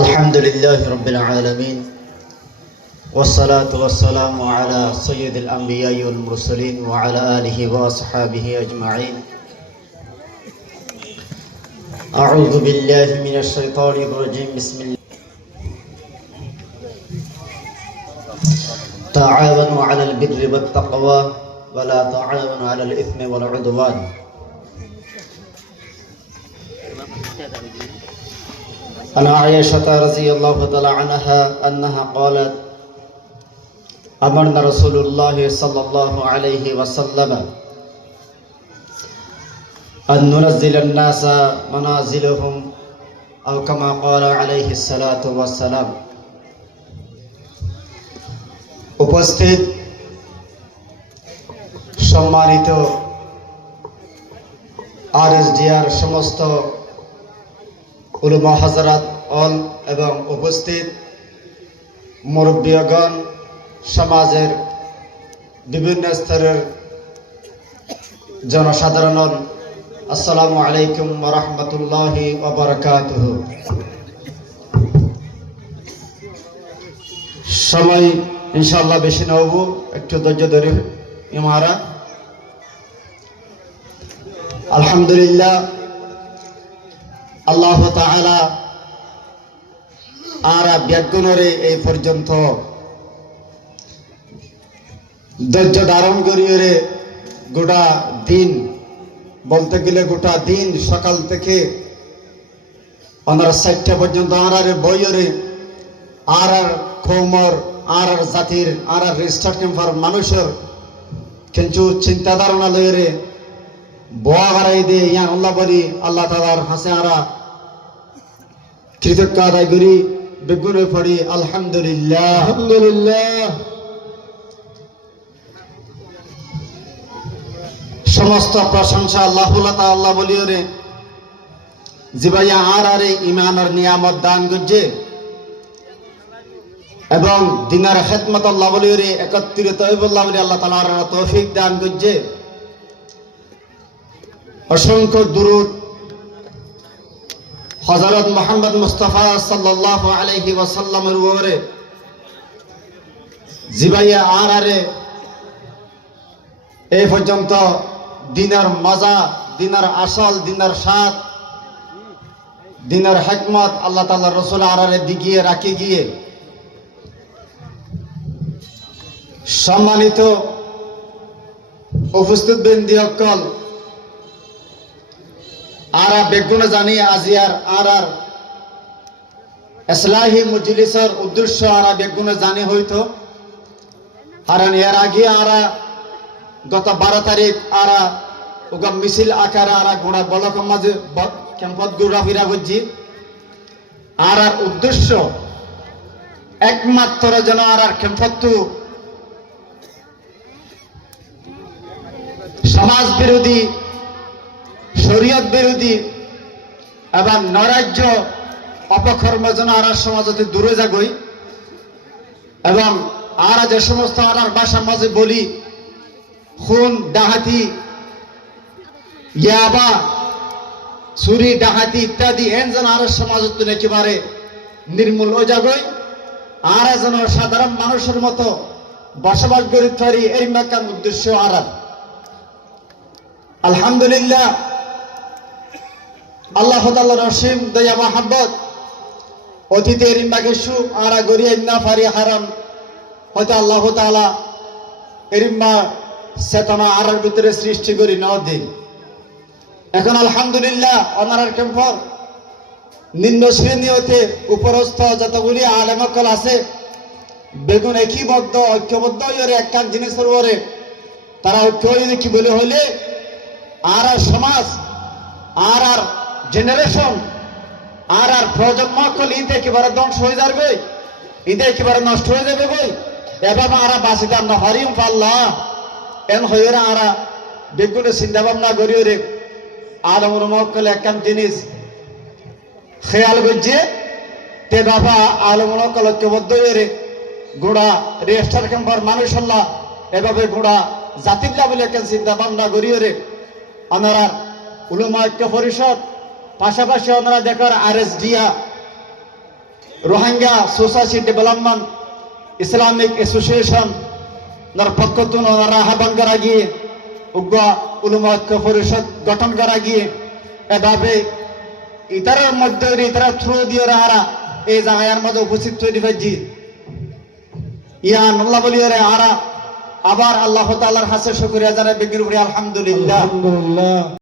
الحمد لله رب العالمين والصلاة والسلام على سيد الأنبياء والمرسلين وعلى آله وأصحابه أجمعين. أعوذ بالله من الشيطان الرجيم. بسم الله. تعاونوا على البر والتقوى ولا تعاونوا على الإثم والعدوان. عن عائشة رضي الله تعالى عنها أنها قالت: أمرنا رسول الله صلى الله عليه وسلم أن ننزل الناس منازلهم أو كما قال عليه الصلاة والسلام. উপস্থিত সম্মানিত আরএসডিআর সমস্ত উলামা হযরত অল এবং উপস্থিত মুরব্বিগণ, সমাজের বিভিন্ন স্তরের জনসাধারণ, আসসালামু আলাইকুম ওয়া রাহমাতুল্লাহি ওয়া বারাকাতুহু। সময় ইনশাআল্লাহ বেশি নেব, একটু ধৈর্য ধরে ইমারা। আলহামদুলিল্লাহ, আল্লাহ তাআলা আরা ব্যাগুণরে এই পর্যন্ত ধৈর্য ধারণ করিয়ে গোটা দিন, বলতে গেলে গোটা দিন সকাল থেকে 4:30 পর্যন্ত আরারে বইরে আর কৌমর আর জাতির আর রেজিস্টার্ড ক্যাম্পার মানুষের কিছু চিন্তা ধারণা লইরে বোয়া বাড়াই দিয়ে ইয়ান আল্লাহ বলি আল্লাহ তাআলার হাসে আরা কৃতজ্ঞ আদায় করি, বেগুনে পড়ি আলহামদুলিল্লাহ। আলহামদুলিল্লাহ, সমস্ত প্রশংসা আল্লাহ তাআলা বলিওরে জিবাইয়া আর ইমানের নিয়ামত দান করছে এবং দিনের খেদমত আল্লাহ বলিওরে একত্রিত হইবল্লাহ বলি আল্লাহ তাআলার তৌফিক দান করছে। অসংখ্য দুরূদ হযরত মুহাম্মদ মুস্তাফা সাল্লাল্লাহু আলাইহি ওয়াসাল্লামের উপরে জিবাইয়া আরে এই পর্যন্ত দিনের মজা, দিনের আসল, দিনের স্বাদ, দিনের হিকমত আল্লাহ তাআলার রাসূল আরে দিগিয়ে রাখি গিয়ে সম্মানিত উপস্থিত বৃন্দ সকল, আরা বেগুনে জানি আজিয়ার আর ইসলাহি মজলিসের উদ্দেশ্য আরা বেগুনে জানি হইতো। কারণ এর আগে আরা গত 12 তারিখ আরা ওগা মিছিল আকারে আরা গোড়া বলক মাঝে ক্যাম্পত ঘুরা ফিরা করছি। আর উদ্দেশ্য একমাত্র যেন আর ক্যাম্পত সমাজ বিরোধী, শরীয়ত বিরোধী এবং নৈরাজ্য অপকর্ম যেন আর সমাজতে দূরে যাগই এবং আর যে সমস্ত আর ভাষার মাঝে বলি খুন ডাহাতি, ইয়াবা, চুরি ডাহাতি ইত্যাদি এন যেন আর সমাজত একেবারে নির্মূল হয়ে যাগই। আর যেন সাধারণ মানুষের মতো বসবাস করতে পারি, এই মেকার উদ্দেশ্য আর। আলহামদুলিল্লাহ, আল্লাহ তাআলা রহিম দয়া মাহব্বত অতীতের ইম্মাকেশু আরা গরিয়া না পারি, হারাম হয়তো আল্লাহ তাআলা এরিম্মা চেতনা আরার ভিতরে সৃষ্টি করি ন দিন। এখন আলহামদুলিল্লাহ অনারার ক্যাম্পর নিম্ন শ্রেণী হতে উপরস্থ যতগুলি আলেমকল আছে বেগুন একীবদ্ধ ঐক্যবদ্ধ এর একখান জিনিসের উপরে তারা ঐক্য কি বলে হইলে আর সমাজ আর জেনারেশন আর প্রজন্ম কল ইতে একেবারে ধ্বংস হয়ে যাবে, ইতে একেবারে নষ্ট হয়ে যাবে বই এভাবে আর বাঁচিতাম না হরিম পাল্লা এন হয়ে আর বেগুনে চিন্তা ভাবনা করিও রে আলমর মক্কল একখান জিনিস খেয়াল করছে তে বাবা আলমর মক্কল ঐক্যবদ্ধ রে গোড়া রেজিস্টার ক্যাম্পার মানুষ আল্লাহ এভাবে গোড়া জাতিল্লা বলে একখান চিন্তা ভাবনা করিও রে আনারা উলামা ঐক্য পরিষদ পাশাপাশি ওনারা দেখার RSDA Rohingya society development Islamic association নর পক্ষতুন ওনারা আহ্বান করা গিয়ে উগ্র উলুমা ঐক্য পরিষদ গঠন করা গিয়ে এভাবে ইতারার মধ্যে ইতারা থ্রু দিয়ে আরা এই জায়গার মধ্যে উপস্থিত তৈরি হয়েছি ইয়ান আল্লাহ বলি আরা আবার আল্লাহ তাআলার হাসে শুকরিয়া জানাই বিগির উপরে আলহামদুলিল্লাহ।